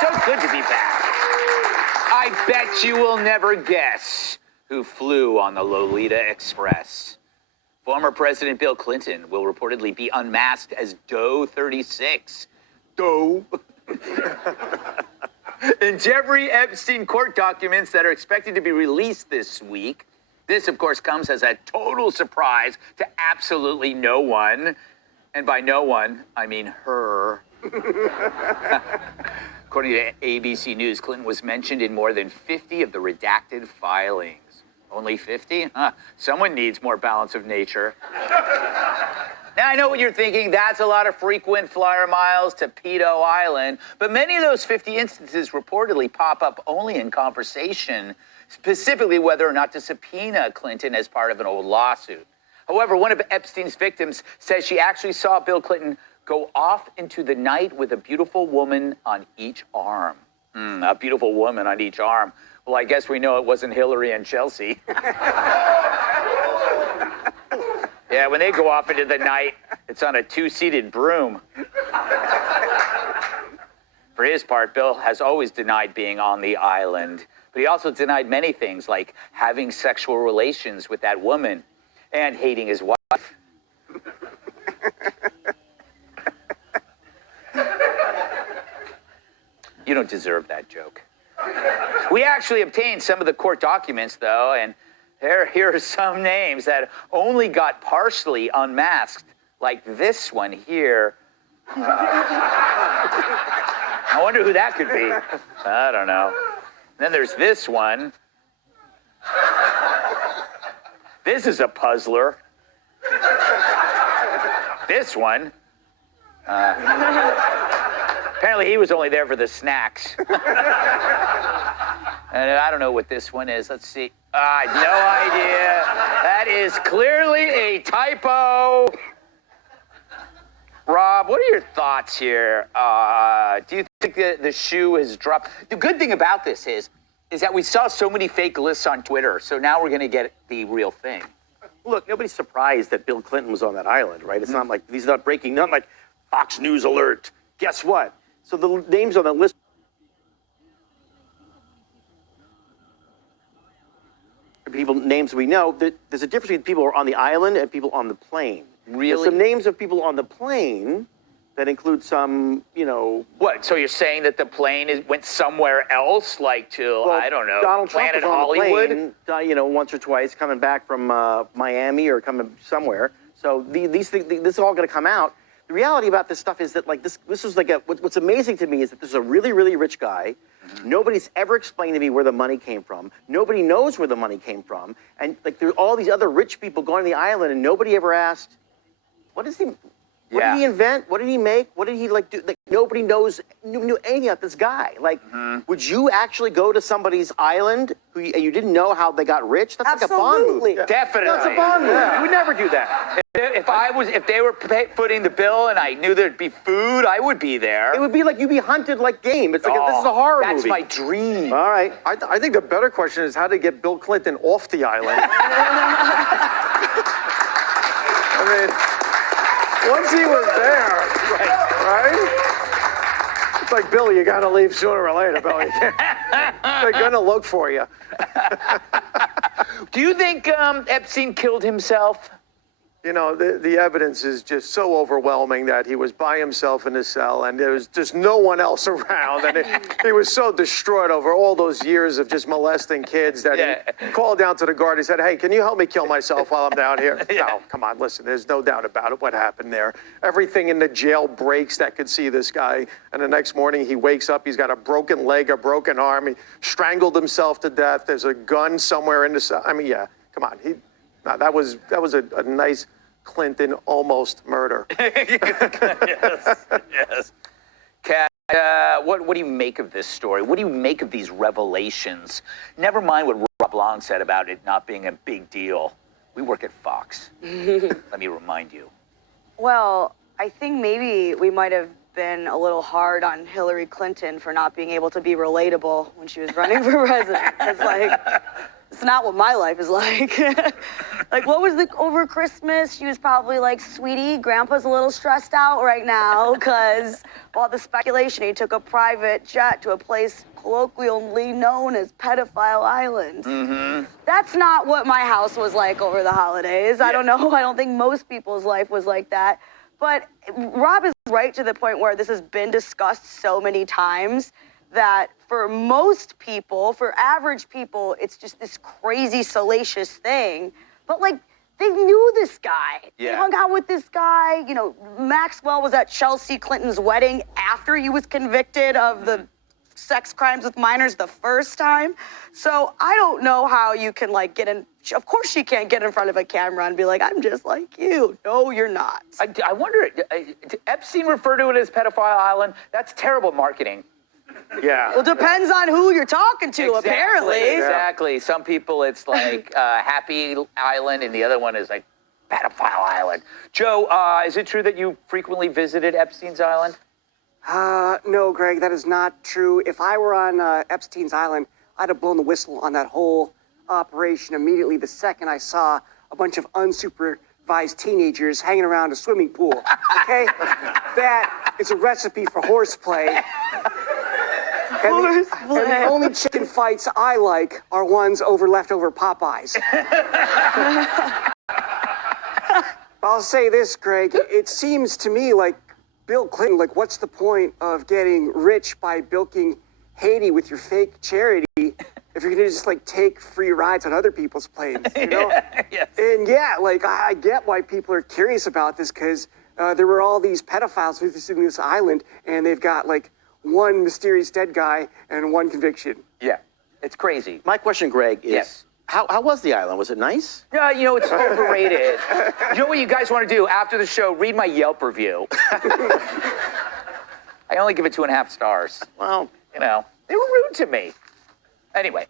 So good to be back. I bet you will never guess who flew on the Lolita Express. Former President Bill Clinton will reportedly be unmasked as Doe 36. Doe. In Jeffrey Epstein court documents that are expected to be released this week, this, of course, comes as a total surprise to absolutely no one. And by no one, I mean her. According to ABC News, Clinton was mentioned in more than 50 of the redacted filings. Only 50? Huh. Someone needs more balance of nature. Now, I know what you're thinking. That's a lot of frequent flyer miles to Pedo Island. But many of those 50 instances reportedly pop up only in conversation, specifically whether or not to subpoena Clinton as part of an old lawsuit. However, one of Epstein's victims says she actually saw Bill Clinton go off into the night with a beautiful woman on each arm. A beautiful woman on each arm. Well, I guess we know it wasn't Hillary and Chelsea. Yeah, when they go off into the night, it's on a two-seated broom. For his part, Bill has always denied being on the island, but he also denied many things like having sexual relations with that woman and hating his wife. You don't deserve that joke. We actually obtained some of the court documents, though, and here are some names that only got partially unmasked, like this one here. I wonder who that could be. I don't know. Then there's this one. This is a puzzler. This one. Apparently he was only there for the snacks. And I don't know what this one is. Let's see. I have no idea. That is clearly a typo. Rob, what are your thoughts here? Do you think the shoe has dropped? The good thing about this is that we saw so many fake lists on Twitter, so now we're going to get the real thing. Look, nobody's surprised that Bill Clinton was on that island, right? It's not like he's not breaking, not like Fox News alert. Guess what? So the names on the list. People, names we know, there's a difference between people who are on the island and people on the plane. Really? There's some names of people on the plane that include some, you know... What, so you're saying that the plane went somewhere else, like to, well, I don't know, Donald Trump Planet was on Hollywood? The plane, you know, once or twice, coming back from Miami or coming somewhere. So these things, this is all going to come out. The reality about this stuff is that, like, this was like what's amazing to me is that this is a really, really rich guy. Nobody's ever explained to me where the money came from. Nobody knows where the money came from. And, like, there are all these other rich people going to the island, and nobody ever asked, what did he invent? What did he make? What did he, like, do? Like, nobody knew anything about this guy. Like, would you actually go to somebody's island who you didn't know how they got rich? That's like a Bond movie. Definitely. That's a Bond movie. You would never do that. If they were footing the bill and I knew there'd be food, I would be there. It would be like you'd be hunted like game. It's like this is a horror movie. That's my dream. All right. I think the better question is how to get Bill Clinton off the island. I mean, once he was there, right? It's like, Bill, you got to leave sooner or later, Bill. They're going to look for you. Do you think Epstein killed himself? You know, the evidence is just so overwhelming that he was by himself in his cell and there was just no one else around. And he was so distraught over all those years of just molesting kids that he called down to the guard. He said, hey, can you help me kill myself while I'm down here? No, come on, listen, there's no doubt about it what happened there. Everything in the jail breaks that could see this guy. And the next morning he wakes up, he's got a broken leg, a broken arm. He strangled himself to death. There's a gun somewhere in the cell. I mean, yeah, come on. No, that was a nice Clinton almost murder. Yes. Kat, what do you make of this story? What do you make of these revelations? Never mind what Rob Long said about it not being a big deal. We work at Fox. Let me remind you. Well, I think maybe we might have been a little hard on Hillary Clinton for not being able to be relatable when she was running for president. It's like, It's not what my life is like. Like, what was over Christmas? She was probably like, sweetie, Grandpa's a little stressed out right now because all the speculation, he took a private jet to a place colloquially known as Pedophile Island. Mm-hmm. That's not what my house was like over the holidays. I don't know. I don't think most people's life was like that. But Rob is right to the point where this has been discussed so many times that for most people, for average people, it's just this crazy, salacious thing. But, like, they knew this guy. Yeah. They hung out with this guy. You know, Maxwell was at Chelsea Clinton's wedding after he was convicted of the sex crimes with minors the first time. So I don't know how you can, like, get in. Of course she can't get in front of a camera and be like, I'm just like you. No, you're not. I wonder, did Epstein refer to it as Pedophile Island? That's terrible marketing. Yeah. Well, depends on who you're talking to, Exactly, apparently. Exactly. Some people it's like Happy Island, and the other one is like Pedophile Island. Joe, is it true that you frequently visited Epstein's Island? No, Greg, that is not true. If I were on Epstein's Island, I'd have blown the whistle on that whole operation immediately the second I saw a bunch of unsupervised teenagers hanging around a swimming pool. Okay? That is a recipe for horseplay. And the only chicken fights I like are ones over leftover Popeyes. I'll say this, Greg. It seems to me like Bill Clinton, like, what's the point of getting rich by bilking Haiti with your fake charity if you're gonna just, like, take free rides on other people's planes, you know? Yes. And yeah, like, I get why people are curious about this, because there were all these pedophiles visiting this island, and they've got, like, one mysterious dead guy and one conviction. Yeah, it's crazy. My question, Greg, is Yes. how was the island? Was it nice? You know, it's overrated. You know what you guys want to do after the show? Read my Yelp review. I only give it 2.5 stars. Well, You know, they were rude to me. Anyway.